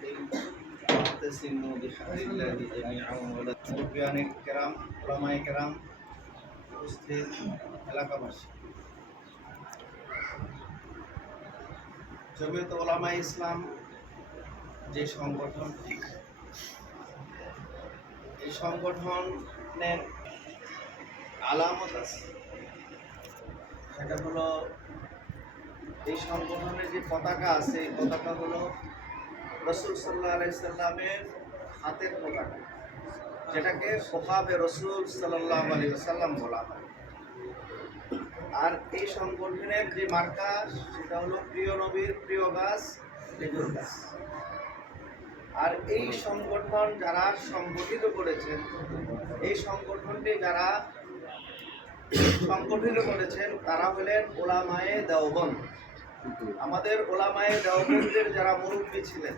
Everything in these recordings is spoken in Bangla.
واعتصموا بحبل الله جميعا ولا মুরব্বিয়ানে কেরাম, উলামায়ে কেরাম, উপস্থিত এলাকাবাসী, জমিয়ত উলামায়ে ইসলাম যে সংগঠনটি, এই সংগঠনের আলামত আছে। সেটা হলো, এই সংগঠনের যে পতাকা আছে, এই পতাকা হলো রসুল সাল্লাল্লাহু আলাইহি সাল্লামের হাতের পতাকা, যেটাকে ফোকাবে রসুল সাল্লাল্লাহু আলাইহি ওয়াসাল্লাম বলা হয়। আর এই সংগঠনের যে মার্কা, সেটা হলো প্রিয় নবীর প্রিয় গাছ খেজুর গাছ। আর এই সংগঠন যারা সংগঠিত করেছেন, এই সংগঠনটি যারা সংগঠিত করেছেন তারা হলেন উলামায়ে দেওবন্দ। আমাদের উলামায়ে দেওবন্দের যারা মুরব্বী ছিলেন,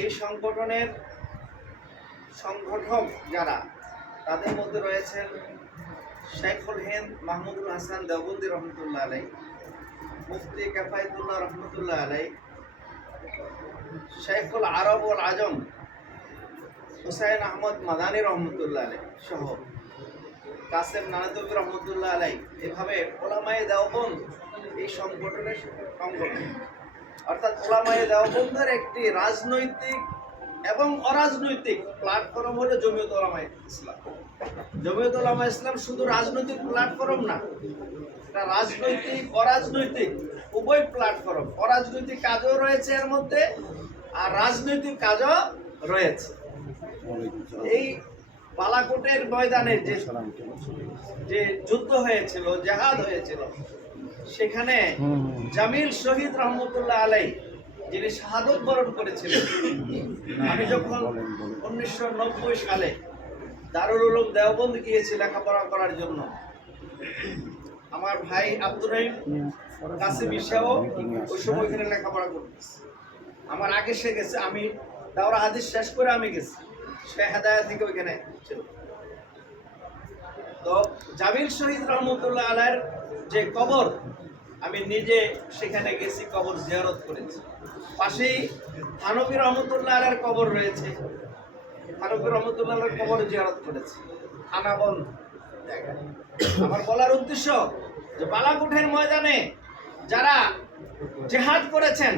এই সংগঠনের সংগঠক যারা, তাদের মধ্যে রয়েছেন শাইখুল হিন্দ মাহমুদুল হাসান দেওবন্দি রহমতুল্লাহ আলাই, মুফতি কাফায়েতুল্লাহ রহমতুল্লাহ আলাই, শাইখুল আরব ওয়াল আজম হুসাইন আহমদ মাদানী রহমতুল্লাহ আলাই সহ কাসেম নানাতুবি রহমতুল্লাহ আলাই, এভাবে উলামায়ে দেওবন্দ এই সংগঠনের সংগঠন, অর্থাৎ উলামায়ে দেওবন্দের একটি রাজনৈতিক এবং অরাজনৈতিক প্ল্যাটফর্ম হলো জমিয়ত উলামায়ে ইসলাম। জমিয়ত উলামায়ে ইসলাম শুধু রাজনৈতিক প্ল্যাটফর্ম না, এটা রাজনৈতিক অরাজনৈতিক উভয় প্ল্যাটফর্ম। অরাজনৈতিক কাজও রয়েছে এর মধ্যে, আর রাজনৈতিক কাজও রয়েছে। এই বালাকোটের ময়দানে যে যুদ্ধ হয়েছিল, জেহাদ হয়েছিল, সেখানে জামিল শহীদ রহমতুল্লাহ আলাই, যিনি শাহাদত বরণ করেছিলেন, আমি যখন 1990 সালে দারুল উলুম দেওবন্দ গিয়েছি লেখাপড়া করার জন্য, আমার ভাই আব্দুর রহিম কাসিম ইসাও ওই সময় ওইখানে লেখাপড়া করতেছে। আমার আগে সে গেছে, আমি দাওরা হাদিস শেষ করে আমি গেছি, সে হেদায়া থেকে ওইখানে ছিল। তো জামিল শহীদ রহমতুল্লাহ আলাইয়ের যে কবর, আমি নিজে সেখানে গেছি, কবর জিয়ারত করেছি। পাশেই থানবী রহমতুল্লাহ আলাইয়ের কবর রয়েছে, থানবী রহমতুল্লাহ আলাইয়ের কবর জিয়ারত করেছি, খানাবন্দ জায়গায়। আমার বলার উদ্দেশ্য যে বালাকোটের ময়দানে যারা জেহাদ করেছেন,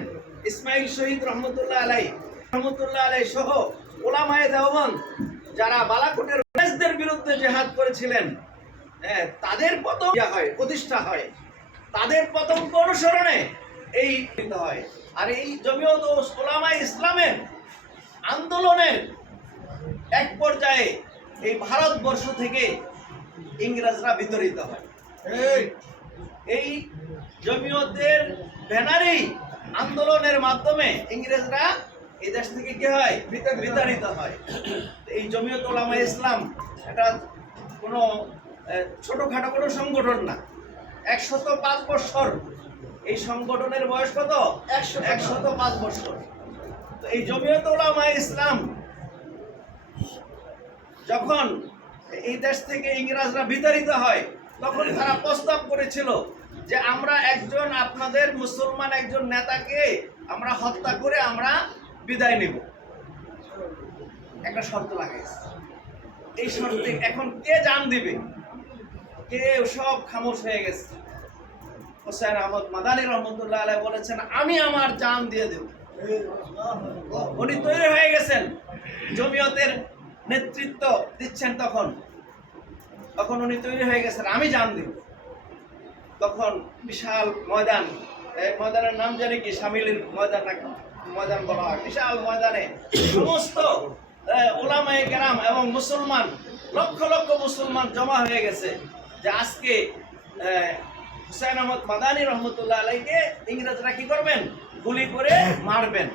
ইসমাইল শহীদ রহমতুল্লাহ আলাই সহ উলামায়ে দেওবন্দ যারা বালাকোটের ইংরেজদের বিরুদ্ধে জেহাদ করেছিলেন, তাদের পতন হয়, প্রতিষ্ঠা হয়, তাদের পতনকে অনুসরণে এই হয়। আর এই জমিয়ত উলামায়ে ইসলামের আন্দোলনের এক পর্যায়ে এই ভারতবর্ষ থেকে ইংরেজরা বিতাড়িত হয়। এই জমিয়তের ব্যানারেই আন্দোলনের মাধ্যমে ইংরেজরা এই দেশ থেকে কি হয়, বিতাড়িত হয়। এই জমিয়ত উলামায়ে ইসলাম এটা কোনো ছোটখাটো কোনো সংগঠন না। 105 বছর এই সংগঠনের বয়স কত? 105 বছর। তো এই জমিয়ত উলামায়ে ইসলাম যখন এই দেশ থেকে ইংরেজরা বিতাড়িত হয়, তখন তারা প্রস্তাব করেছিল যে আমরা একজন আপনাদের মুসলমান একজন নেতাকে আমরা হত্যা করে আমরা বিদায় নেব। একটা শর্ত লাগাইছে। এই শর্তে এখন কে জান দিবে? কে? সব খামোশ হয়ে গেছে। হুসাইন আহমদ মাদানী রহমতুল্লাহ আলাইহি বলেছেন, আমি আমার জান দিয়ে দেব। উনি তৈরি হয়ে গেছেন, জমিয়তের নেতৃত্ব দিচ্ছেন। তখন উনি তৈরি হয়ে গেছেন, আমি জান দিব। তখন বিশাল ময়দান, ময়দানের নাম জানি কি, শামিলির ময়দান ময়দান বলা হয়। বিশাল ময়দানে সমস্ত উলামায়ে কেরাম এবং মুসলমান, লক্ষ লক্ষ মুসলমান জমা হয়ে গেছে যে আজকে হুসাইন আহমদ মাদানী রহমতুল্লাহ আলাইকে ইংরেজরা কি করবেন? গুলি করে মারবেন।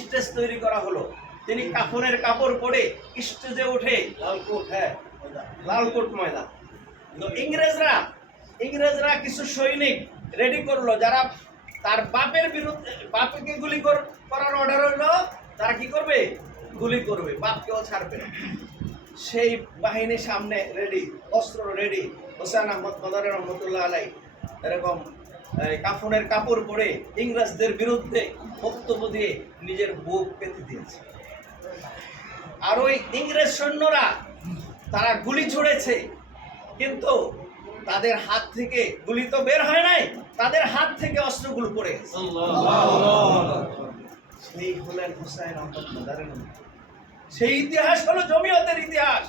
স্টেজ তৈরি করা হলো। তিনি কাফনের কাপড় পরে স্টেজে উঠে, লালকোট ময়দান। তো ইংরেজরা কিছু সৈনিক রেডি করলো, যারা তার বাপের বিরুদ্ধে, বাপকে গুলি করার অর্ডার হলো, তারা কি করবে? গুলি করবে, বাপকেও ছাড়বে না। সেই বাহিনীর সামনে রেডি, অস্ত্র রেডি। হুসাইন আহমদ মাদানী রহমতুল্লাহ আলাই এরকম কাফনের কাপড় পরে ইংরেজদের বিরুদ্ধে বক্তব্য দিয়ে নিজের বুক পেতে দিয়েছে। আর ওই ইংরেজ সৈন্যরা তারা গুলি ছুড়েছে, কিন্তু তাদের হাত থেকে গুলি তো বের হয় নাই, তাদের হাত থেকে অস্ত্রগুলো পড়ে গেছে। সেই হলেন হুসাইন আহমদ মাদানী। সেই ইতিহাস হলো জমিয়তের ইতিহাস,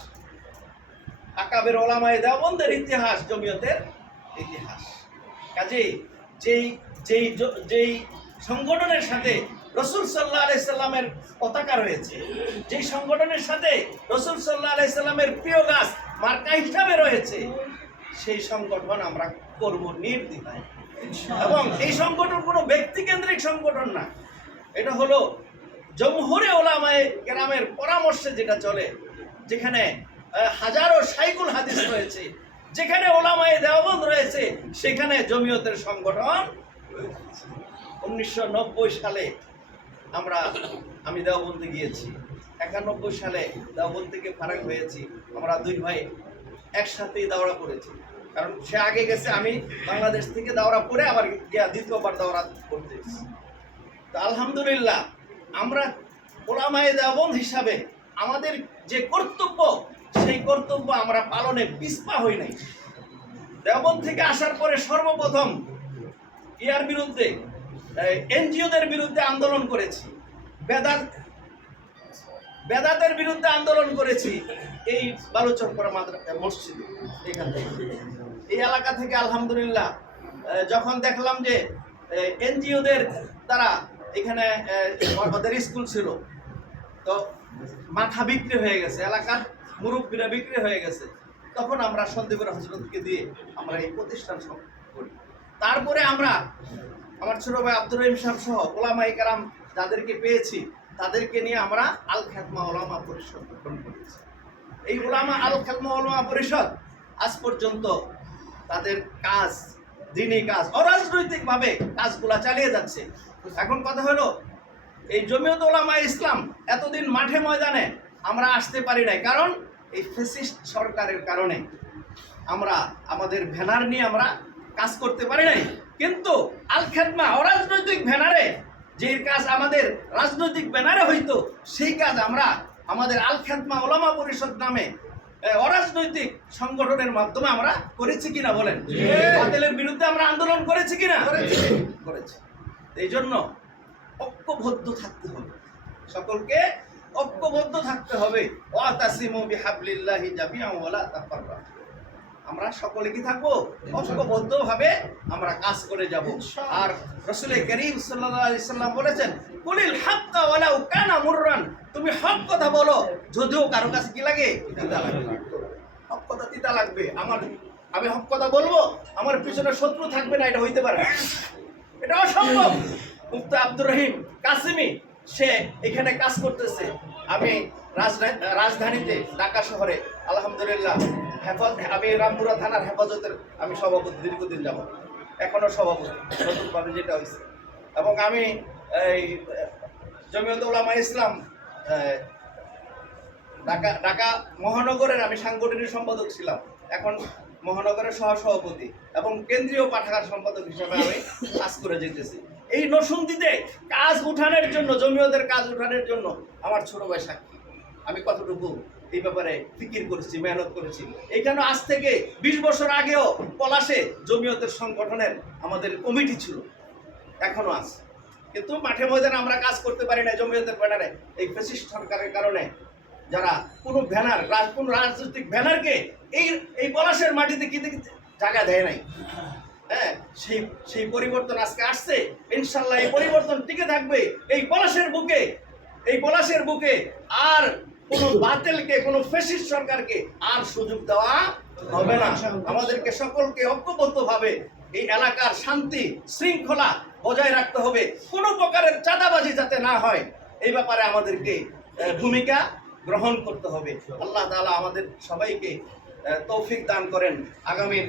আকাবের ওলামায়ে দেওবন্দের ইতিহাস, জমিয়তের ইতিহাস। কাজেই যেই যেই যেই সংগঠনের সাথে রাসূল সাল্লাল্লাহু আলাইহি সাল্লামের পতাকা রয়েছে, যেই সংগঠনের সাথে রাসূল সাল্লাল্লাহু আলাইহি সাল্লামের প্রিয় গাছ মার্কা হিসাবে রয়েছে, সেই সংগঠন আমরা করব নির্দ্বিধায়। এবং এই সংগঠন কোনো ব্যক্তিকেন্দ্রিক সংগঠন না, এটা হলো জমহুরে ওলামায়ে কেরামের পরামর্শে যেটা চলে, যেখানে হাজারো শাইখুল হাদিস রয়েছে, যেখানে ওলামায়ে দেওবন্দ রয়েছে, সেখানে জমিয়তের সংগঠন। 1990 সালে আমি দেওবন্দে গিয়েছি, 91 সালে দেওবন্দ থেকে ফারাক হয়েছি। আমরা দুই ভাই একসাথেই দাওরা করেছি, কারণ সে আগে গেছে, আমি বাংলাদেশ থেকে দাওরা পড়ে আবার গিয়া দ্বিতীয়বার দাওরা করতে এসেছি। তো আলহামদুলিল্লাহ, আমরা ওলামায়ে দেওবন্দ হিসাবে আমাদের যে কর্তব্য, সেই কর্তব্য আমরা পালনে পিছপা হই নাই। দেওবন্দ থেকে আসার পরে সর্বপ্রথম ইয়ার বিরুদ্ধে, এনজিওদের বিরুদ্ধে আন্দোলন করেছি, বেদাতের বিরুদ্ধে আন্দোলন করেছি এই বালুচরপাড়া মসজিদে। এখান থেকে এই এলাকা থেকে আলহামদুলিল্লাহ, যখন দেখলাম যে এনজিওদের দ্বারা এখানে ওদের স্কুল ছিল, তো মাথা বিক্রি হয়ে গেছে, এলাকার মুরব্বীরা বিক্রি হয়ে গেছে, তখন আমরা সন্দীপুর হযরতকে দিয়ে আমরা এই প্রতিষ্ঠান করি। তারপরে আমরা আমার ছোট ভাই আব্দুর রহিম সাহেব সহ ওলামায়ে কেরাম যাদেরকে পেয়েছি, তাদেরকে নিয়ে আমরা আল খাদমা ওলামা পরিষদ গঠন করেছি। এই আল খাদমা ওলামা পরিষদ আজ পর্যন্ত তাদের কাজ, দ্বীনি কাজ, অরাজনৈতিকভাবে কাজগুলা চালিয়ে যাচ্ছে। এখন কথা হলো, এই জমিয়ত উলামায়ে ইসলাম এতদিন মাঠে ময়দানে আমরা আসতে পারি নাই, কারণ এই ফ্যাসিস্ট সরকারের কারণে আমরা আমাদের ব্যানার নিয়ে আমরা কাজ করতে পারি নাই। কিন্তু আল খাদমা অরাজনৈতিক ব্যানারে যে কাজ আমাদের রাজনৈতিক ব্যানারে হইতো, সেই কাজ আমরা আমাদের আল খাদমা ওলামা পরিষদ নামে অরাজনৈতিক সংগঠনের মাধ্যমে আমরা করেছি কিনা বলেন? বাতিলের বিরুদ্ধে আমরা আন্দোলন করেছি কিনা? করেছি। এই জন্য ঐক্যবদ্ধ থাকতে হবে, সকলকে ঐক্যবদ্ধ থাকতে হবে। ওয়াতাসিমু বিহাবলিল্লাহি জামিআন ওয়া লা তাফাররাকু। আমরা সকলে কি থাকবো? ঐক্যবদ্ধভাবে আমরা কাজ করে যাব। আর রাসূল করিম সাল্লাল্লাহু আলাইহি সাল্লাম বলেছেন, কুলিল হাক্কা ওয়ালাউ কানা মুররান, তুমি হক কথা বলো, যদিও কারো কাছে কি লাগে? তিতা লাগে। হক কথা তিতা লাগবে। আমি হক কথা বলবো, আমার পিছনে শত্রু থাকবে না, এটা হইতে পারে না, এটা অসম্ভব। মুফতি আব্দুর রহিম কাসিমি সে এখানে কাজ করতেছে। আমি রাজধানীতে ঢাকা শহরে আলহামদুলিল্লাহ আমি রামপুরা থানার হেফাজতের আমি সভাপতি, দীর্ঘদিন যাব, এখনো সভাপতি নতুনভাবে যেটা হয়েছে। এবং আমি এই জমিয়ত উলামায়ে ইসলাম ঢাকা মহানগরের আমি সাংগঠনিক সম্পাদক ছিলাম, এখন মহানগরের সহসভাপতি এবং কেন্দ্রীয় পাঠাগার সম্পাদক হিসেবে আমি কাজ করে যেতেছি। এই নরসিংদীতে কাজ উঠানোর জন্য, জমিয়তের কাজ উঠানোর জন্য আমার ছোট ভাই সাক্ষী। আমি কতটুকু এই ব্যাপারে ফিকির করেছি, মেহনত করেছি। এখানে আজ থেকে 20 বছর আগেও পলাশে জমিয়তের সংগঠনের আমাদের কমিটি ছিল, এখনো আছে, কিন্তু মাঠে ময়দানে আমরা কাজ করতে পারি না জমিয়তের ব্যানারে। এই ফ্যাসিস্ট সরকারের কারণে যারা কোনো ব্যানার, কোনো রাজনৈতিক ব্যানারকে এই পলাশের মাটিতে জায়গা দেয় নাই। হ্যাঁ, সেই পরিবর্তন আজকে আসছে, ইনশাল্লাহ এই পরিবর্তন টিকে থাকবে। এই পলাশের বুকে আর কোনো বাতিলকে, কোনো ফ্যাসিস্ট সরকারকে আর সুযোগ দেওয়া হবে না। আমাদেরকে সকলকে ঐক্যবদ্ধভাবে এই এলাকার শান্তি শৃঙ্খলা বজায় রাখতে হবে, কোনো প্রকারের চাঁদাবাজি যাতে না হয়, এই ব্যাপারে আমাদেরকে ভূমিকা গ্রহণ করতে হবে। আল্লাহ তাআলা আমাদের সবাইকে তৌফিক দান করেন। আগামীর